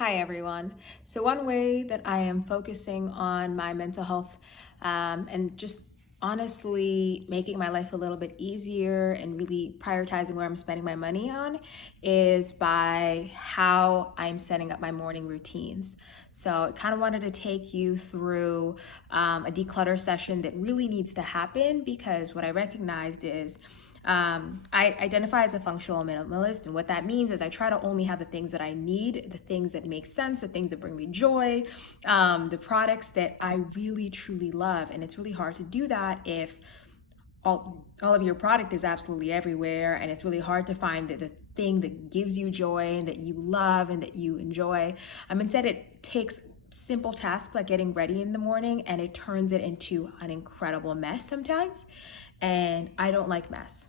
Hi everyone. So one way that I am focusing on my mental health and just honestly making my life a little bit easier and really prioritizing where I'm spending my money on is by how I'm setting up my morning routines. So I kind of wanted to take you through a declutter session that really needs to happen because what I recognized is I identify as a functional minimalist, and what that means is I try to only have the things that I need, the things that make sense, the things that bring me joy, the products that I really truly love. And it's really hard to do that if all of your product is absolutely everywhere, and it's really hard to find the thing that gives you joy and that you love and that you enjoy. Instead, it takes simple tasks like getting ready in the morning and it turns it into an incredible mess sometimes. And I don't like mess.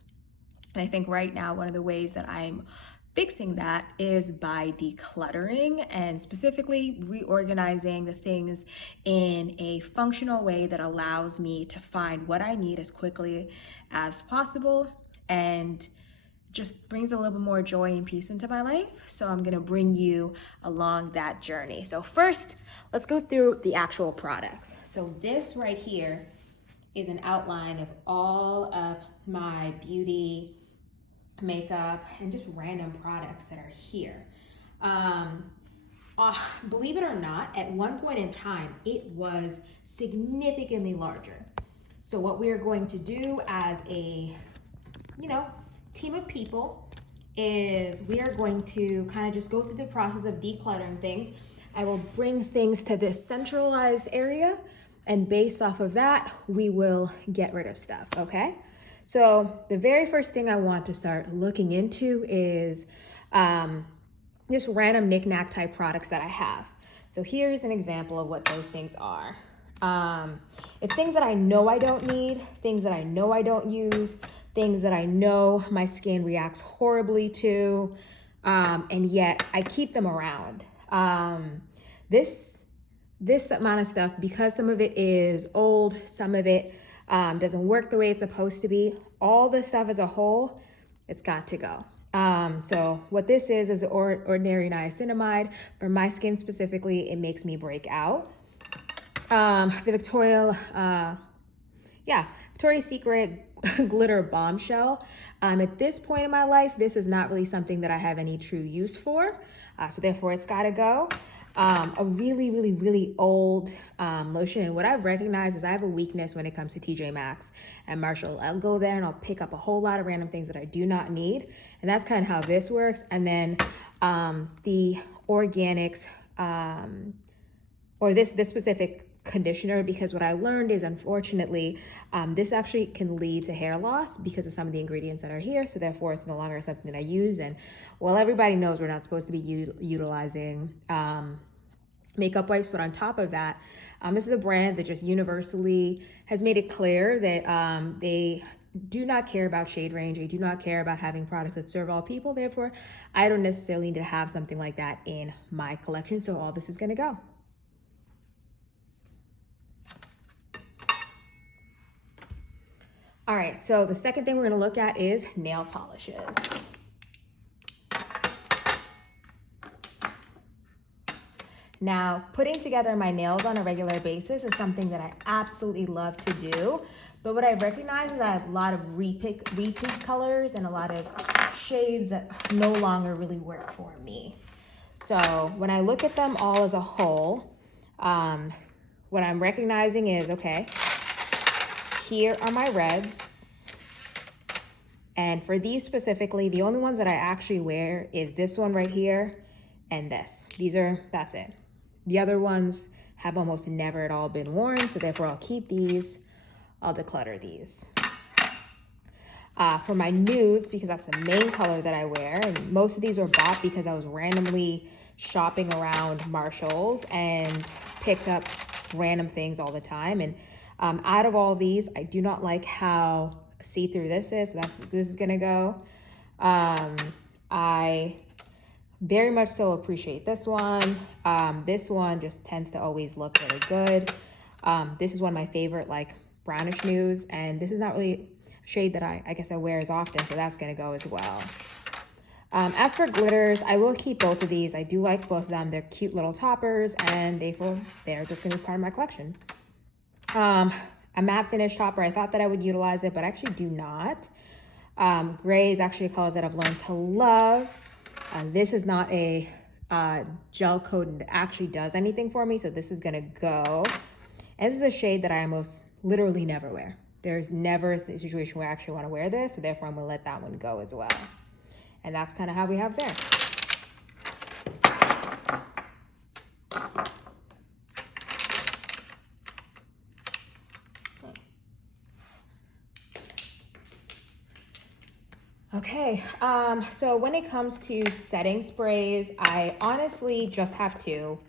And I think right now, one of the ways that I'm fixing that is by decluttering and specifically reorganizing the things in a functional way that allows me to find what I need as quickly as possible and just brings a little bit more joy and peace into my life. So I'm gonna bring you along that journey. So first, let's go through the actual products. So this right here is an outline of all of my beauty, makeup, and just random products that are here. Believe it or not, at one point in time, it was significantly larger. So what we are going to do as a, team of people is we are going to kind of just go through the process of decluttering things. I will bring things to this centralized area, and based off of that, we will get rid of stuff, okay? So the very first thing I want to start looking into is just random knickknack type products that I have. So here's an example of what those things are. It's things that I know I don't need, things that I know I don't use, things that I know my skin reacts horribly to, and yet I keep them around. This amount of stuff, because some of it is old, some of it doesn't work the way it's supposed to be, all the stuff as a whole, it's got to go. So what this is ordinary niacinamide. For my skin specifically, it makes me break out. The Victoria's Secret glitter bombshell. At this point in my life, this is not really something that I have any true use for. So therefore it's gotta go. A really, really, really old lotion. And what I've recognized is I have a weakness when it comes to TJ Maxx and Marshall. I'll go there and I'll pick up a whole lot of random things that I do not need. And that's kind of how this works. And then the organics, or this specific conditioner, because what I learned is, unfortunately, this actually can lead to hair loss because of some of the ingredients that are here. So therefore it's no longer something that I use. And well, everybody knows we're not supposed to be utilizing makeup wipes, but on top of that, this is a brand that just universally has made it clear that they do not care about shade range. They do not care about having products that serve all people. Therefore, I don't necessarily need to have something like that in my collection. So all this is gonna go. All right, so the second thing we're gonna look at is nail polishes. Now, putting together my nails on a regular basis is something that I absolutely love to do, but what I recognize is I have a lot of repeat colors and a lot of shades that no longer really work for me. So when I look at them all as a whole, what I'm recognizing is, okay, here are my reds. And for these specifically, the only ones that I actually wear is this one right here and this. That's it. The other ones have almost never at all been worn, so therefore I'll keep these. I'll declutter these. For my nudes, because that's the main color that I wear, and most of these were bought because I was randomly shopping around Marshall's and picked up random things all the time. And out of all these, I do not like how see-through this is, so this is gonna go. I very much so appreciate this one. This one just tends to always look really good. This is one of my favorite, like, brownish nudes, and this is not really a shade that I guess I wear as often, so that's gonna go as well. As for glitters, I will keep both of these. I do like both of them. They're cute little toppers, and they're just gonna be part of my collection. A matte finish topper, I thought that I would utilize it, but I actually do not. Gray is actually a color that I've learned to love. This is not a gel coat that actually does anything for me, so this is gonna go. And this is a shade that I almost literally never wear. There's never a situation where I actually wanna wear this, so therefore I'm gonna let that one go as well. And that's kind of how we have there. Okay, so when it comes to setting sprays, I honestly just have two.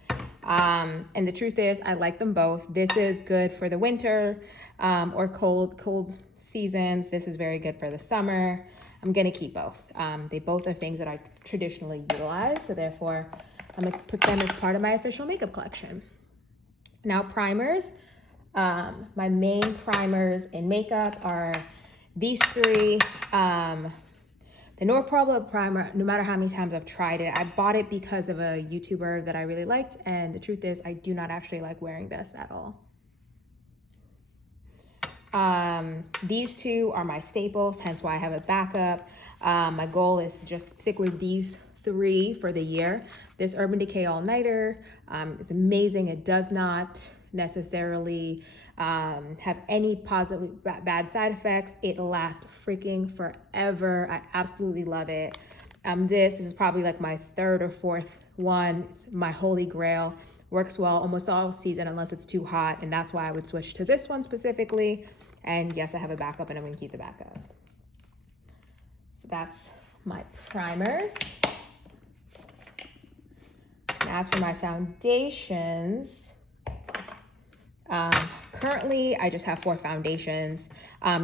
And the truth is, I like them both. This is good for the winter or cold seasons. This is very good for the summer. I'm gonna keep both. They both are things that I traditionally utilize, so therefore I'm gonna put them as part of my official makeup collection. Now primers, my main primers in makeup are these three. The North Pole primer, no matter how many times I've tried it, I bought it because of a YouTuber that I really liked, and the truth is I do not actually like wearing this at all. These two are my staples, hence why I have a backup. My goal is to just stick with these three for the year. This Urban Decay All-Nighter is amazing. It does not necessarily have any positive bad side effects. It lasts freaking forever. I absolutely love it. This is probably like my third or fourth one. It's my holy grail. Works well almost all season unless it's too hot, and that's why I would switch to this one specifically. And yes, I have a backup, and I'm gonna keep the backup. So that's my primers. And as for my foundations, currently I just have 4 foundations.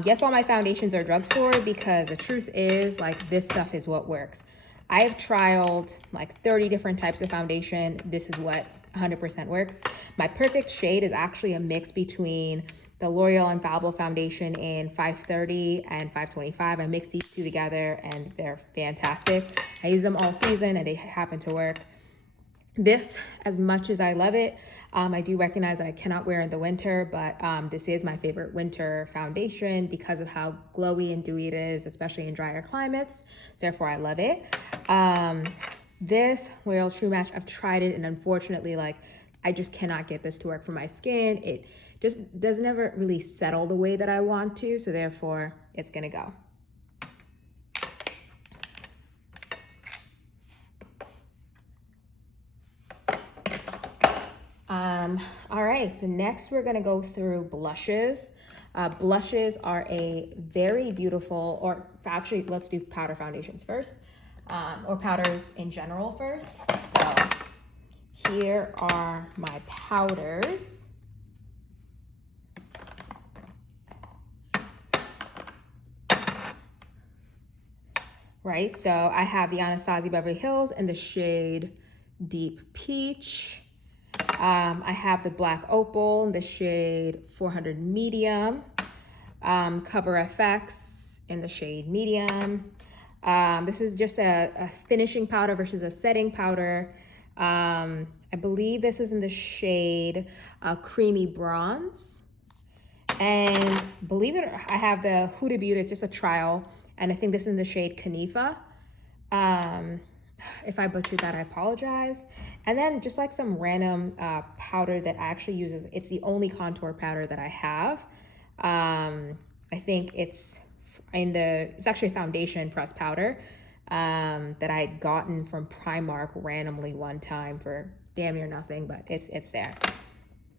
Yes, all my foundations are drugstore because the truth is, like, this stuff is what works. I have trialed like 30 different types of foundation. This is what 100% works. My perfect shade is actually a mix between the L'Oreal Infallible Foundation in 530 and 525. I mix these two together and they're fantastic. I use them all season and they happen to work. This, as much as I love it, I do recognize that I cannot wear in the winter, but this is my favorite winter foundation because of how glowy and dewy it is, especially in drier climates. Therefore, I love it. This L'Oreal True Match, I've tried it, and unfortunately, like, I just cannot get this to work for my skin. It just doesn't ever really settle the way that I want to, so therefore, it's gonna go. All right, so next we're gonna go through blushes. Blushes are a very beautiful, or actually let's do powder foundations first, or powders in general first. So here are my powders. Right, so I have the Anastasia Beverly Hills in the shade Deep Peach. I have the Black Opal in the shade 400 Medium. Cover FX in the shade Medium. This is just a finishing powder versus a setting powder. I believe this is in the shade Creamy Bronze. And believe it or not, I have the Huda Beauty. It's just a trial. And I think this is in the shade Kanifa. If I butchered that, I apologize. And then just like some random powder that I actually use. It's the only contour powder that I have. I think it's actually a foundation pressed powder that I had gotten from Primark randomly one time for damn near nothing, but it's there.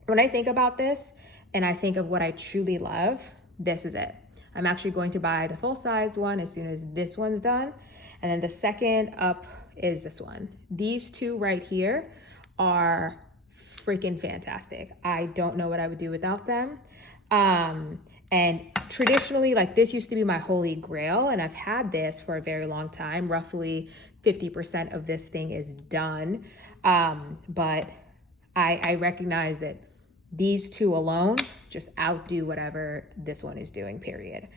When I think about this and I think of what I truly love, this is it. I'm actually going to buy the full size one as soon as this one's done. And then the second up is this one. These two right here are freaking fantastic. I don't know what I would do without them. And traditionally, like, this used to be my holy grail, and I've had this for a very long time. Roughly 50% of this thing is done. But I recognize that these two alone just outdo whatever this one is doing, period.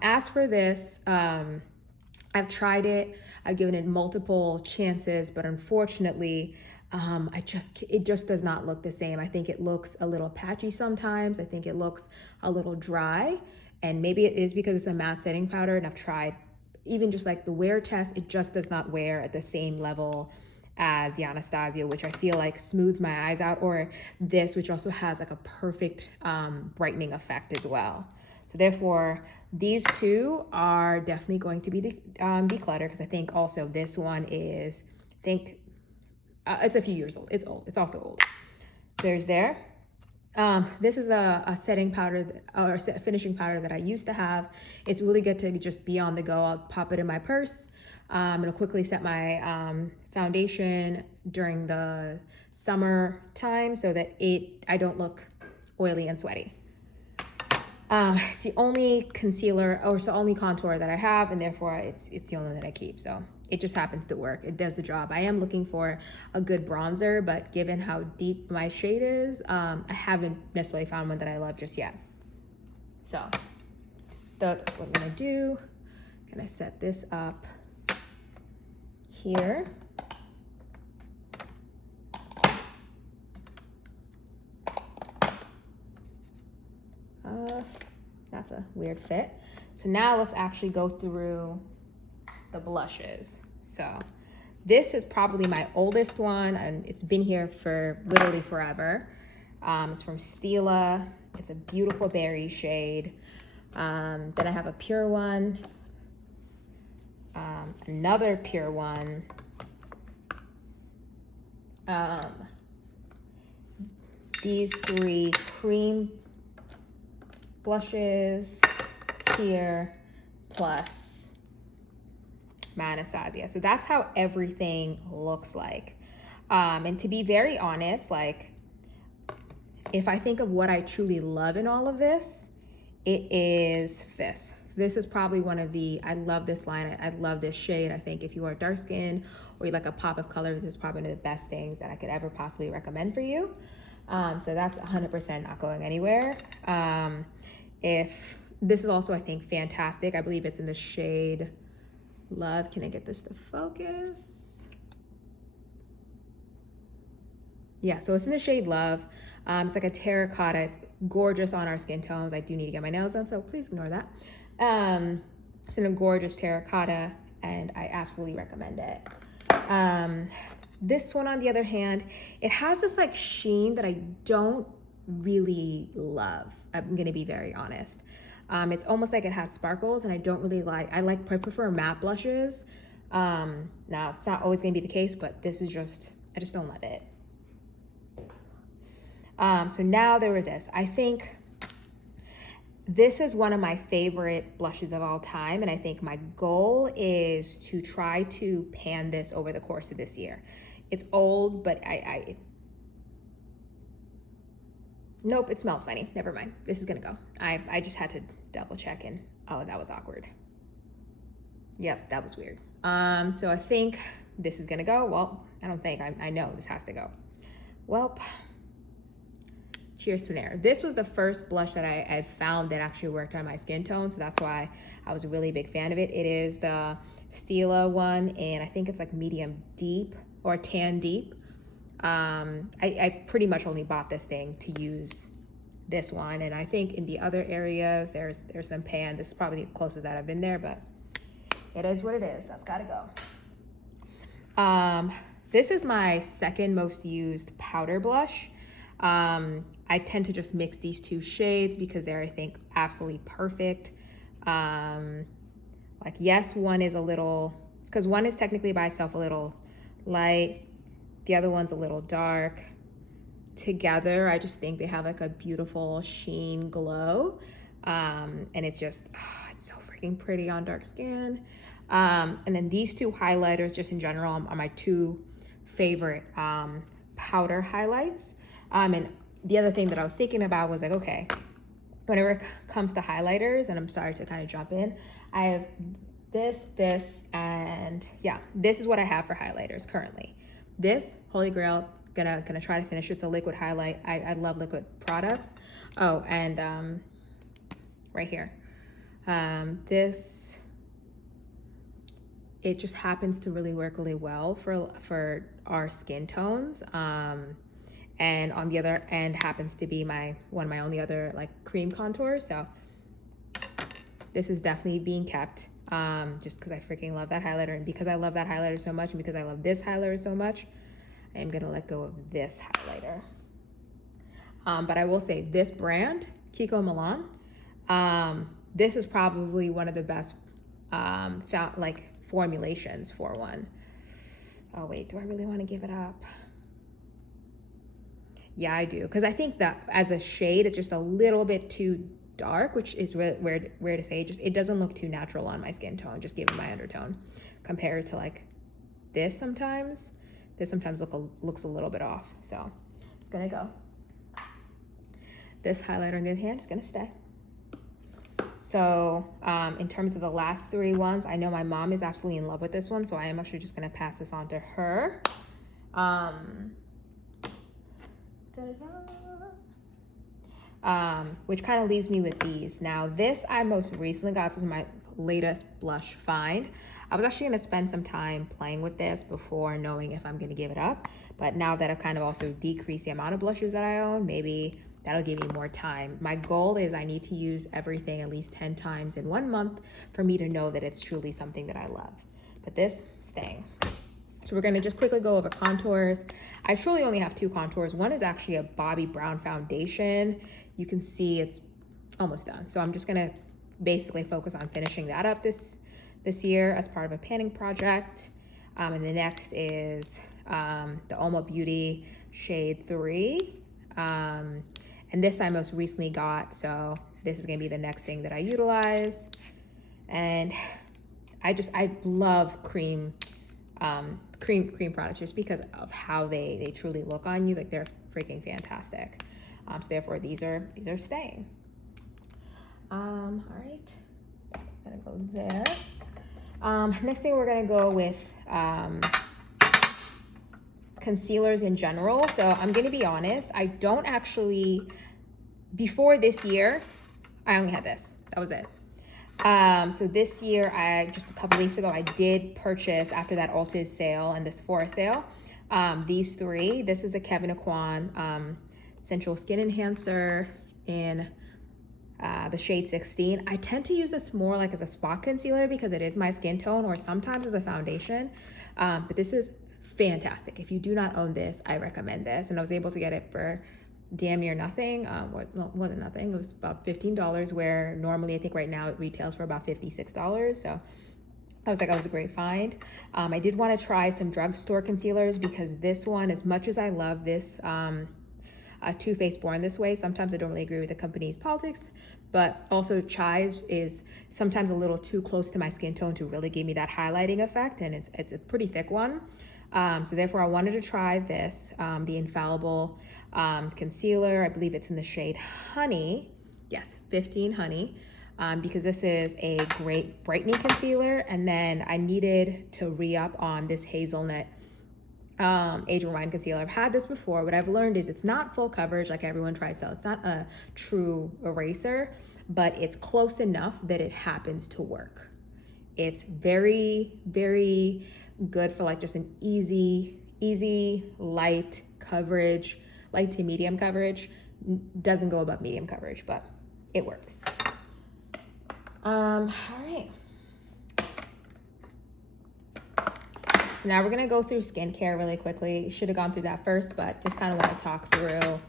As for this, I've tried it. I've given it multiple chances, but unfortunately, it just does not look the same. I think it looks a little patchy sometimes. I think it looks a little dry, and maybe it is because it's a matte setting powder, and I've tried even just like the wear test, it just does not wear at the same level as the Anastasia, which I feel like smooths my eyes out, or this, which also has like a perfect brightening effect as well. So therefore, these two are definitely going to be declutter, because I think also this one is, it's a few years old. It's old. It's also old. So there's there. This is a setting powder or a finishing powder that I used to have. It's really good to just be on the go. I'll pop it in my purse. It'll quickly set my foundation during the summer time so that I don't look oily and sweaty. It's the only concealer or so only contour that I have, and therefore it's the only one that I keep. So it just happens to work. It does the job. I am looking for a good bronzer, but given how deep my shade is, I haven't necessarily found one that I love just yet. So that's what I'm gonna do. I'm gonna set this up here. That's a weird fit. So now let's actually go through the blushes. So this is probably my oldest one, and it's been here for literally forever. It's from Stila. It's a beautiful berry shade. Then I have a pure one, another pure one, these three cream blushes here, plus my Anastasia. So that's how everything looks like. And to be very honest, like, if I think of what I truly love in all of this, it is this. This is probably one of I love this line. I love this shade. I think if you are dark skinned or you like a pop of color, this is probably one of the best things that I could ever possibly recommend for you. So that's 100% not going anywhere. If this is also, I think, fantastic. I believe it's in the shade Love. Can I get this to focus? Yeah, so it's in the shade Love. It's like a terracotta. It's gorgeous on our skin tones. I do need to get my nails done, so please ignore that. It's in a gorgeous terracotta, and I absolutely recommend it. This one, on the other hand, it has this like sheen that I don't really love. I'm gonna be very honest. It's almost like it has sparkles, and I don't really like. I prefer matte blushes. Now it's not always gonna be the case, but this is I just don't love it. So now there were this. I think this is one of my favorite blushes of all time, and I think my goal is to try to pan this over the course of this year. It's old, but nope, it smells funny. Never mind. This is gonna go. I just had to double check, and oh, that was awkward. Yep, that was weird. So I think this is gonna go. Well, I don't think, I know this has to go. Well, cheers to an error. This was the first blush that I found that actually worked on my skin tone, so that's why I was a really big fan of it. It is the Stila one, and I think it's like medium deep or tan deep. I pretty much only bought this thing to use this one, and I think in the other areas there's some pan. This is probably the closest that I've been there, but it is what it is. That's gotta go. This is my second most used powder blush. I tend to just mix these two shades because they're, I think, absolutely perfect. Like, yes, one is a little, because one is technically by itself a little light, the other one's a little dark. Together, I just think they have like a beautiful sheen glow. And it's just, it's so freaking pretty on dark skin. And then these two highlighters, just in general, are my two favorite powder highlights. And the other thing that I was thinking about was like, okay, whenever it comes to highlighters, and I'm sorry to kind of jump in, I have this, and yeah, this is what I have for highlighters currently. This, Holy Grail, gonna try to finish. It's a liquid highlight. I love liquid products. Oh, and right here, this it just happens to really work really well for our skin tones. And on the other end happens to be one of my only other like cream contours. So this is definitely being kept, just because I freaking love that highlighter. And because I love that highlighter so much, and because I love this highlighter so much, I am gonna let go of this highlighter. But I will say this brand, Kiko Milan, this is probably one of the best formulations for one. Oh wait, do I really want to give it up? Yeah, I do, because I think that as a shade, it's just a little bit too dark, which is weird to say. Just it doesn't look too natural on my skin tone, just given my undertone, compared to like this sometimes. This sometimes looks a little bit off, so it's gonna go. This highlighter on the other hand is gonna stay. So in terms of the last three ones, I know my mom is absolutely in love with this one, so I am actually just gonna pass this on to her. Which kind of leaves me with these. Now this I most recently got. This is my latest blush find. I was actually gonna spend some time playing with this before knowing if I'm gonna give it up. But now that I've kind of also decreased the amount of blushes that I own, maybe that'll give me more time. My goal is I need to use everything at least 10 times in 1 month for me to know that it's truly something that I love. But this, staying. So we're gonna just quickly go over contours. I truly only have 2 contours. One is actually a Bobbi Brown foundation. You can see it's almost done. So I'm just gonna basically focus on finishing that up this year as part of a panning project. And the next is the Omo Beauty Shade 3. And this I most recently got, so this is gonna be the next thing that I utilize. And I love cream products just because of how they truly look on you. Like they're freaking fantastic. So therefore these are staying. All right, gonna go there. Next thing we're gonna go with concealers in general. So I'm gonna be honest, I don't actually, before this year, I only had this, that was it. So this year, just a couple weeks ago, I did purchase, after that Ulta's sale and the Sephora sale, these 3. This is the Kevyn Aucoin Sensual Skin Enhancer in the shade 16. I tend to use this more like as a spot concealer because it is my skin tone, or sometimes as a foundation. But this is fantastic. If you do not own this, I recommend this. And I was able to get it for damn near nothing. Well, it wasn't nothing. It was about $15, where normally I think right now it retails for about $56. So I was like, that was a great find. I did want to try some drugstore concealers because this one, as much as I love this Too Faced Born This Way, sometimes I don't really agree with the company's politics, but also Chai's is sometimes a little too close to my skin tone to really give me that highlighting effect, and it's a pretty thick one. So therefore I wanted to try this, the Infallible concealer. I believe it's in the shade Honey. Yes, 15 Honey, because this is a great brightening concealer. And then I needed to re-up on this Hazelnut Age Rewind concealer. I've had this before. What I've learned is it's not full coverage like everyone tries to sell. It's not a true eraser, but it's close enough that it happens to work. It's very, very good for like just an easy light coverage, light to medium coverage. Doesn't go above medium coverage, but it works. All right. So now we're gonna go through skincare really quickly. Should have gone through that first, but just kind of want to talk through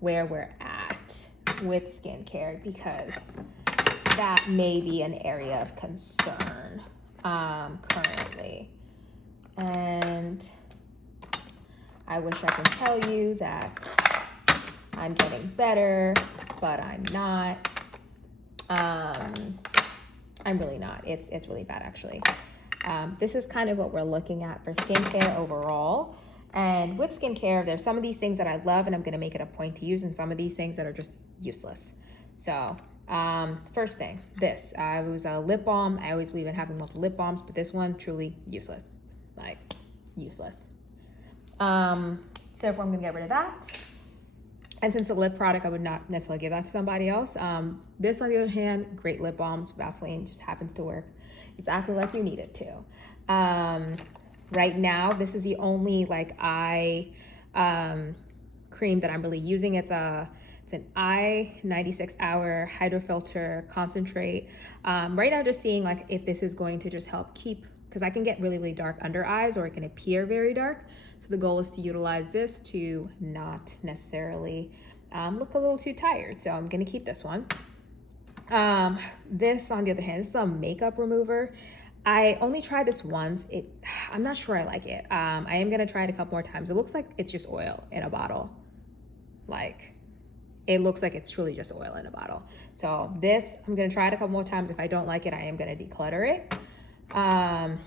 where we're at with skincare, because that may be an area of concern currently. And I wish I could tell you that I'm getting better, but I'm not. I'm really not. It's really bad, actually. This is kind of what we're looking at for skincare overall. And with skincare, there's some of these things that I love and I'm gonna make it a point to use, and some of these things that are just useless. So first thing, this. It was a lip balm. I always believe in having multiple lip balms, but this one, truly useless. Like, useless. So therefore I'm gonna get rid of that. And since a lip product, I would not necessarily give that to somebody else. This, on the other hand, great lip balms. Vaseline just happens to work exactly like you need it to. Right now, this is the only like eye cream that I'm really using. It's an eye 96 hour hydrofilter concentrate. Right now, just seeing like if this is going to just help keep, because I can get really, really dark under eyes, or it can appear very dark. So the goal is to utilize this to not necessarily look a little too tired. So I'm gonna keep this one. This, on the other hand, this is a makeup remover. I only tried this once. I'm not sure I like it. I am gonna try it a couple more times. It looks like it's just oil in a bottle. Like, it looks like it's truly just oil in a bottle. So this, I'm gonna try it a couple more times. If I don't like it, I am gonna declutter it.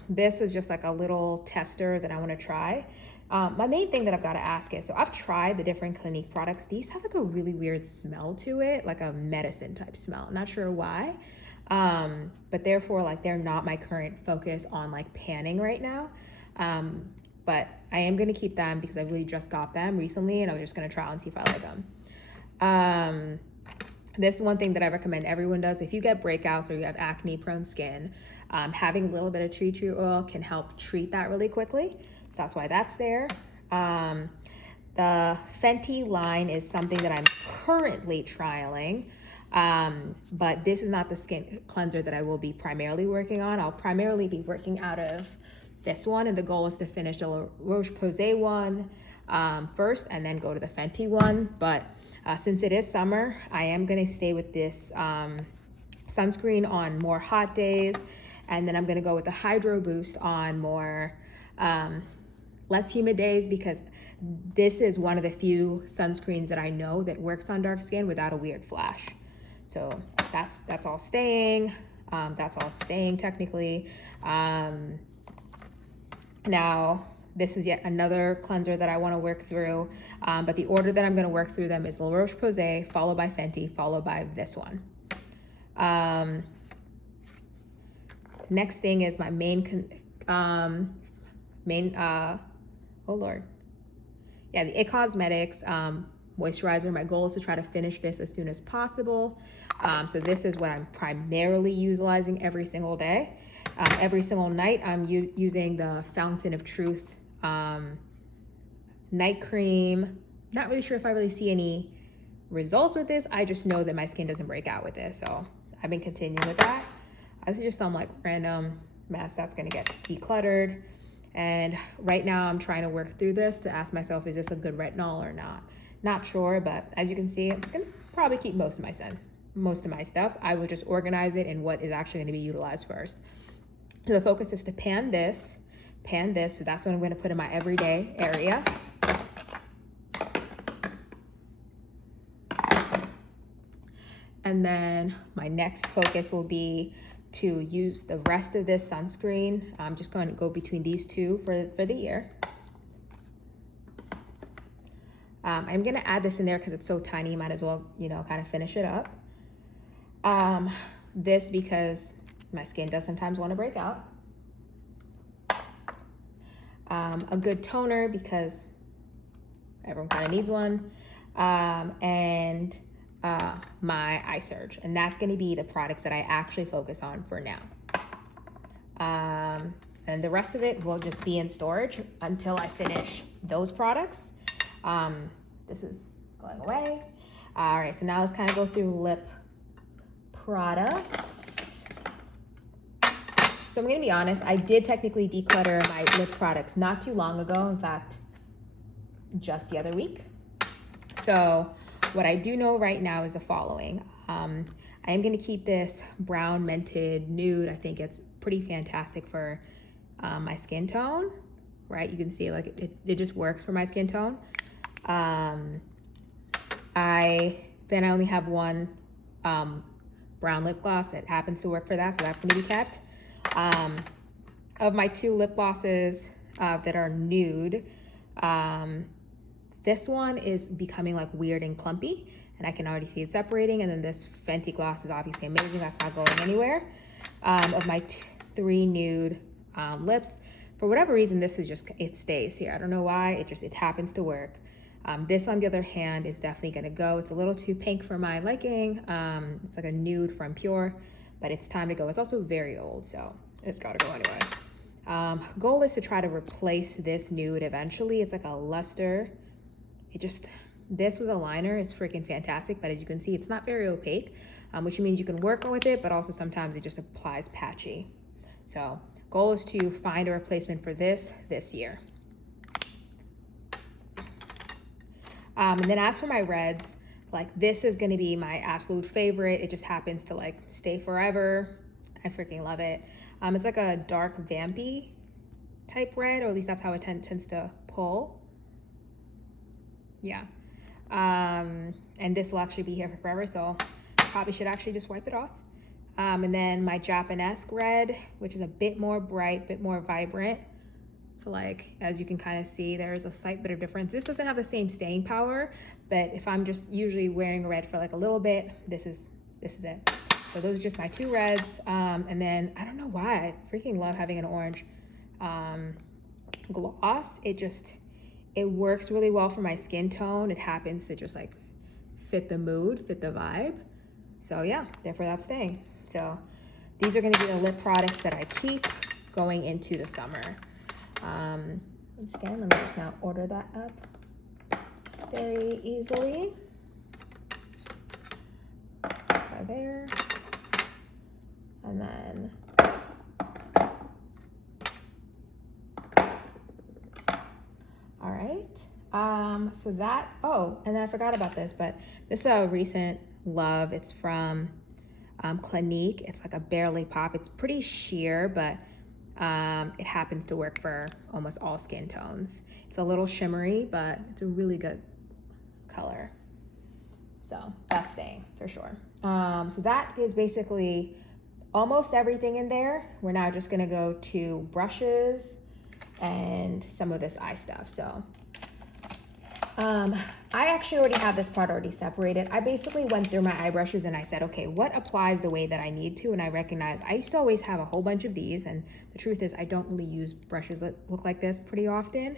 This is just like a little tester that I wanna try. My main thing that I've gotta ask is, so I've tried the different Clinique products. These have like a really weird smell to it, like a medicine type smell. Not sure why. But therefore, like, they're not my current focus on like panning right now. But I am gonna keep them because I really just got them recently, and I'm just gonna try and see if I like them. This is one thing that I recommend everyone does. If you get breakouts or you have acne prone skin, having a little bit of tea tree oil can help treat that really quickly. So that's why that's there. The Fenty line is something that I'm currently trialing. But this is not the skin cleanser that I will be primarily working on. I'll primarily be working out of this one, and the goal is to finish the La Roche-Posay one first and then go to the Fenty one. But since it is summer, I am gonna stay with this sunscreen on more hot days, and then I'm gonna go with the Hydro Boost on more less humid days, because this is one of the few sunscreens that I know that works on dark skin without a weird flash. So that's all staying. That's all staying technically. Now, this is yet another cleanser that I want to work through. But the order that I'm going to work through them is La Roche-Posay, followed by Fenty, followed by this one. Next thing is my the It Cosmetics moisturizer. My goal is to try to finish this as soon as possible. So this is what I'm primarily utilizing every single day. Every single night, I'm using the Fountain of Truth night cream. Not really sure if I really see any results with this. I just know that my skin doesn't break out with this. So I've been continuing with that. This is just some like random mess that's gonna get decluttered. And right now I'm trying to work through this to ask myself, is this a good retinol or not? Not sure, but as you can see, I'm gonna probably keep most of my stuff. I will just organize it in what is actually gonna be utilized first. So the focus is to pan this. So that's what I'm gonna put in my everyday area. And then my next focus will be to use the rest of this sunscreen. I'm just going to go between these two for the year. I'm gonna add this in there because it's so tiny, you might as well, kind of finish it up. This because my skin does sometimes want to break out. A good toner because everyone kind of needs one. And my eye surge, and that's going to be the products that I actually focus on for now. And the rest of it will just be in storage until I finish those products. This is going away. All right, so now let's kind of go through lip products. So I'm gonna be honest, I did technically declutter my lip products not too long ago. In fact, just the other week. So what I do know right now is the following. I am gonna keep this brown mented nude. I think it's pretty fantastic for my skin tone, right? You can see like it just works for my skin tone. I only have one brown lip gloss that happens to work for that, so that's gonna be kept. Of my two lip glosses that are nude, this one is becoming like weird and clumpy, and I can already see it separating. And then this Fenty gloss is obviously amazing. That's not going anywhere. Of my three nude lips, for whatever reason, this is just, it stays here. I don't know why, it happens to work. This, on the other hand, is definitely gonna go. It's a little too pink for my liking. It's like a nude from Pure, but it's time to go. It's also very old, so it's gotta go anyway. Goal is to try to replace this nude eventually. It's like a luster. This with a liner is freaking fantastic, but as you can see, it's not very opaque, which means you can work with it, but also sometimes it just applies patchy. So goal is to find a replacement for this year. And then as for my reds, like this is gonna be my absolute favorite. It just happens to like stay forever. I freaking love it. It's like a dark vampy type red, or at least that's how it tends to pull. Yeah. And this will actually be here for forever, so probably should actually just wipe it off. And then my Japanesque red, which is a bit more bright, bit more vibrant. So like, as you can kind of see, there's a slight bit of difference. This doesn't have the same staying power, but if I'm just usually wearing red for like a little bit, this is it. So those are just my two reds. And then I don't know why, I freaking love having an orange gloss. It works really well for my skin tone. It happens to just like fit the mood, fit the vibe. So yeah, therefore that's staying. So these are gonna be the lip products that I keep going into the summer. Once again, let me just now order that up very easily. Right there. And then all right. So that, oh, and then I forgot about this, but this is a recent love. It's from Clinique. It's like a Barely Pop. It's pretty sheer, but it happens to work for almost all skin tones. It's a little shimmery, but it's a really good color. So that's staying for sure. So that is basically almost everything in there. We're now just gonna go to brushes and some of this eye stuff. So I actually already have this part already separated. I basically went through my eye brushes and I said, okay, what applies the way that I need to? And I recognized I used to always have a whole bunch of these, and the truth is I don't really use brushes that look like this pretty often.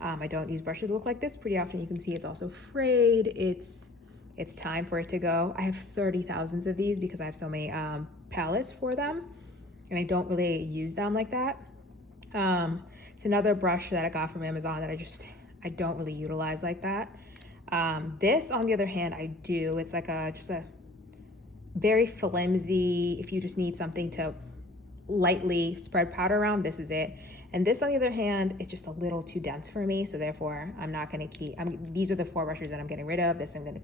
I don't use brushes that look like this pretty often. You can see it's also frayed. It's time for it to go. I have 30,000 of these because I have so many palettes for them, and I don't really use them like that. It's another brush that I got from Amazon that I don't really utilize like that. This, on the other hand, I do. It's like just a very flimsy, if you just need something to lightly spread powder around, this is it. And this, on the other hand, it's just a little too dense for me, so therefore I'm not gonna keep, these are the 4 brushes that I'm getting rid of. This I'm gonna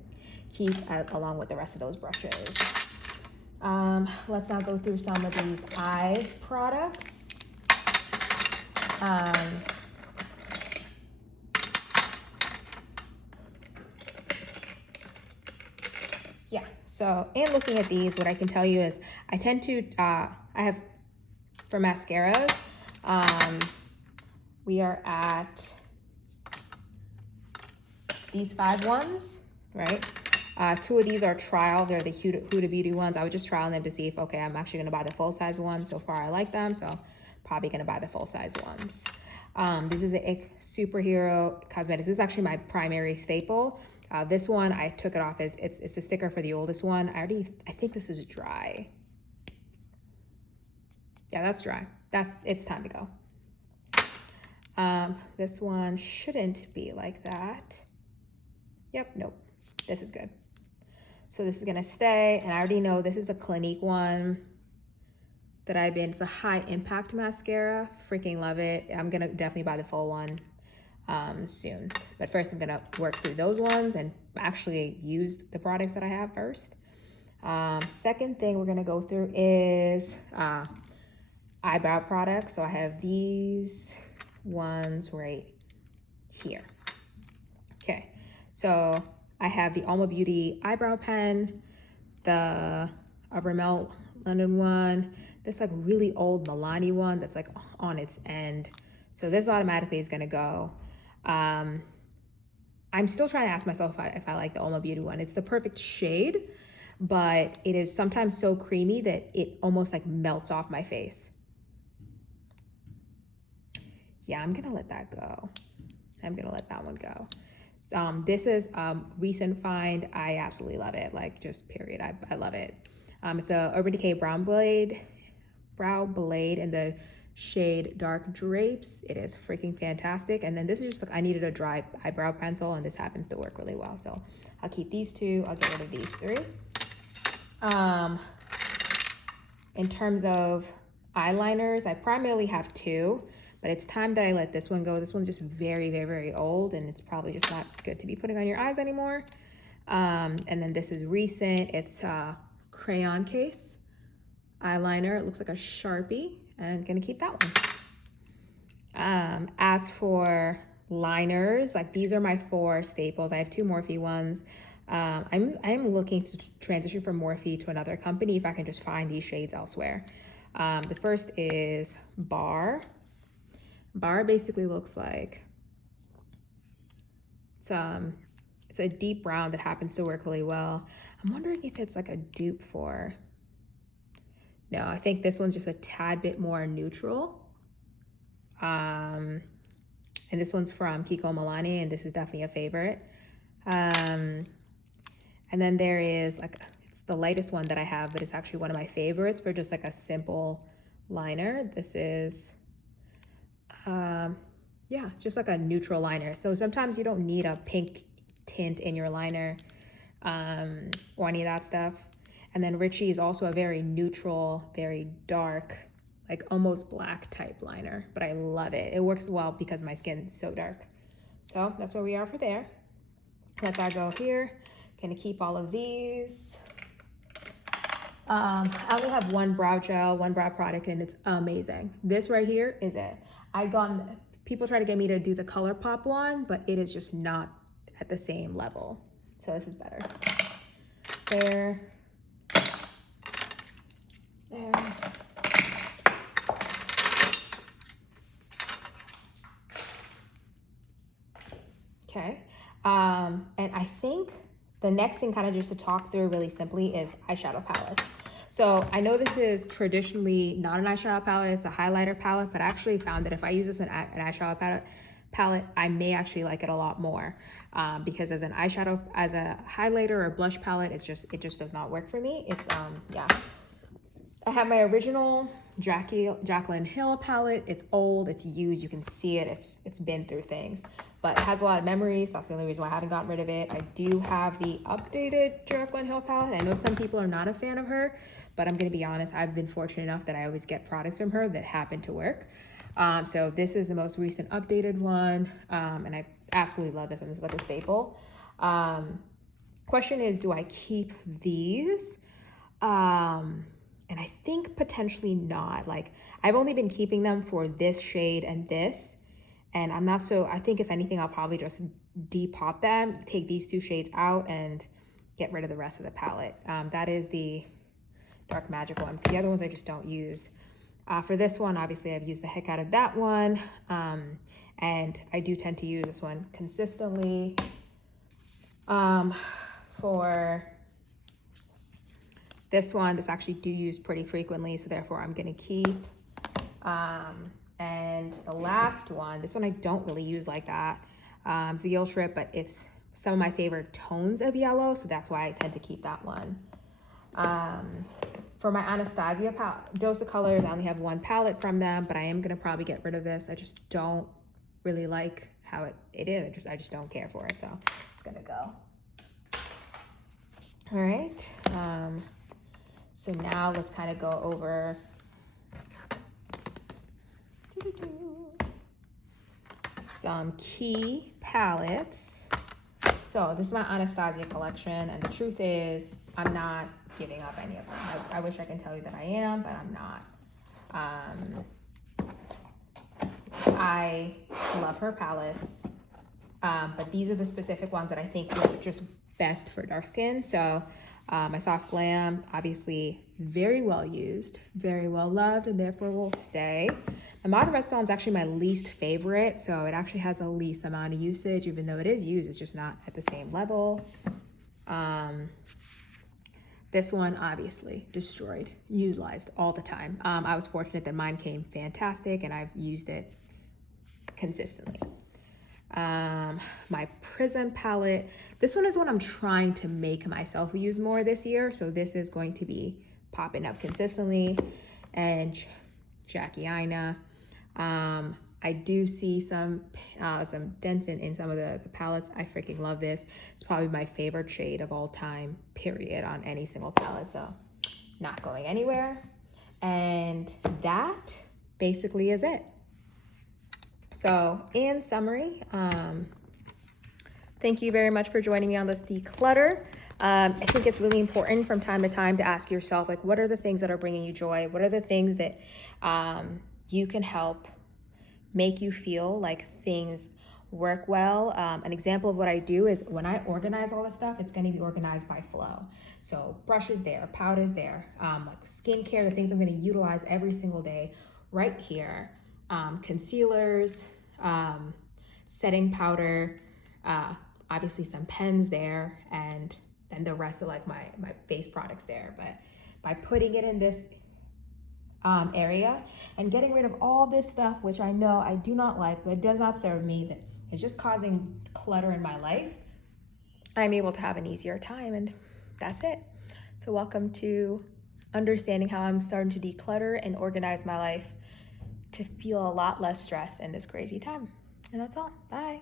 keep along with the rest of those brushes. Let's now go through some of these eye products. Yeah, so in looking at these, what I can tell you is I tend to, I have, for mascaras, we are at these 5 ones, right? 2 of these are trial. They're the Huda Beauty ones. I would just trial them to see if, okay, I'm actually gonna buy the full-size ones. So far I like them, so probably gonna buy the full-size ones. This is the Ick Superhero Cosmetics. This is actually my primary staple. This one, I took it off as, it's a sticker for the oldest one. I think this is dry. Yeah, that's dry. It's time to go. This one shouldn't be like that. Yep, nope, this is good. So this is gonna stay, and I already know this is a Clinique one that it's a high impact mascara. Freaking love it. I'm gonna definitely buy the full one soon. But first I'm gonna work through those ones and actually use the products that I have first. Second thing we're gonna go through is eyebrow products. So I have these ones right here. Okay, so I have the Alma Beauty eyebrow pen, the Rimmel London one, this like really old Milani one that's like on its end. So this automatically is gonna go. I'm still trying to ask myself if I like the Alma Beauty one. It's the perfect shade, but it is sometimes so creamy that it almost like melts off my face. Yeah, I'm gonna let that go. I'm gonna let that one go. This is recent find. I absolutely love it. Like, just period. I love it. It's a Urban Decay brow blade in the shade Dark Drapes. It is freaking fantastic. And then this is just like, I needed a dry eyebrow pencil, and this happens to work really well. So I'll keep these two. I'll get rid of these three. In terms of eyeliners, I primarily have two, but it's time that I let this one go. This one's just very, very, very old, and it's probably just not good to be putting on your eyes anymore. And then this is recent. It's a crayon case eyeliner. It looks like a Sharpie, and gonna keep that one. As for liners, like these are my 4 staples. I have 2 Morphe ones. I'm looking to transition from Morphe to another company if I can just find these shades elsewhere. The first is Bar. Bar basically looks like it's a deep brown that happens to work really well. I'm wondering if it's like a dupe for. No, I think this one's just a tad bit more neutral. And this one's from Kiko Milani, and this is definitely a favorite. And then there is like, it's the lightest one that I have, but it's actually one of my favorites for just like a simple liner. This is, yeah, just like a neutral liner. So sometimes you don't need a pink tint in your liner or any of that stuff. And then Richie is also a very neutral, very dark, like almost black type liner, but I love it. It works well because my skin is so dark. So that's where we are for there. Let that go here. Gonna keep all of these. I only have one brow gel, one brow product, and it's amazing. This right here is it. People try to get me to do the ColourPop one, but it is just not at the same level. So this is better. There. There. Okay. And I think the next thing kind of just to talk through really simply is eyeshadow palettes. So I know this is traditionally not an eyeshadow palette, it's a highlighter palette, but I actually found that if I use this as an eyeshadow palette, I may actually like it a lot more because as an eyeshadow, as a highlighter or blush palette, it just does not work for me. It's, yeah. I have my original Jaclyn Hill palette. It's old, it's used, you can see it, it's been through things, but it has a lot of memories. That's the only reason why I haven't gotten rid of it. I do have the updated Jaclyn Hill palette. I know some people are not a fan of her, but I'm gonna be honest, I've been fortunate enough that I always get products from her that happen to work. So this is the most recent updated one, and I absolutely love this one. This is like a staple. Question is, do I keep these? And I think potentially not. Like, I've only been keeping them for this shade and this, and I'm not so, I think if anything, I'll probably just depot them, take these 2 shades out and get rid of the rest of the palette. That is the Dark Magic one. The other ones I just don't use. For this one, obviously I've used the heck out of that one. And I do tend to use this one consistently. For this one, this actually do use pretty frequently, so therefore I'm gonna keep. And the last one, this one I don't really use like that. It's a Yellow Strip, but it's some of my favorite tones of yellow, so that's why I tend to keep that one. For my Anastasia Dose of Colors, I only have one palette from them, but I am gonna probably get rid of this. I just don't really like how it is. I just don't care for it, so it's gonna go. All right. So now let's kind of go over some key palettes. So this is my Anastasia collection, and the truth is I'm not giving up any of them. I wish I can tell you that I am, but I'm not. I love her palettes, but these are the specific ones that I think work just best for dark skin. So my Soft Glam, obviously very well used, very well loved, and therefore will stay. My Modern Redstone is actually my least favorite, so it actually has the least amount of usage. Even though it is used, it's just not at the same level. This one, obviously, destroyed, utilized all the time. I was fortunate that mine came fantastic, and I've used it consistently. My Prism palette, this one is one I'm trying to make myself use more this year, so this is going to be popping up consistently. And Jackie Aina, I do see some dents in some of the palettes. I freaking love this. It's probably my favorite shade of all time, period, on any single palette. So not going anywhere. And that basically is it. So in summary, thank you very much for joining me on this declutter. I think it's really important from time to time to ask yourself, like, what are the things that are bringing you joy? What are the things that you can help make you feel like things work well? An example of what I do is when I organize all this stuff, it's going to be organized by flow. So brushes there, powders there, like skincare, the things I'm going to utilize every single day right here. Concealers, setting powder, obviously some pens there, and then the rest of like my base products there. But by putting it in this area and getting rid of all this stuff, which I know I do not like, but it does not serve me, that is just causing clutter in my life, I'm able to have an easier time, and that's it. So welcome to understanding how I'm starting to declutter and organize my life to feel a lot less stressed in this crazy time. And that's all. Bye.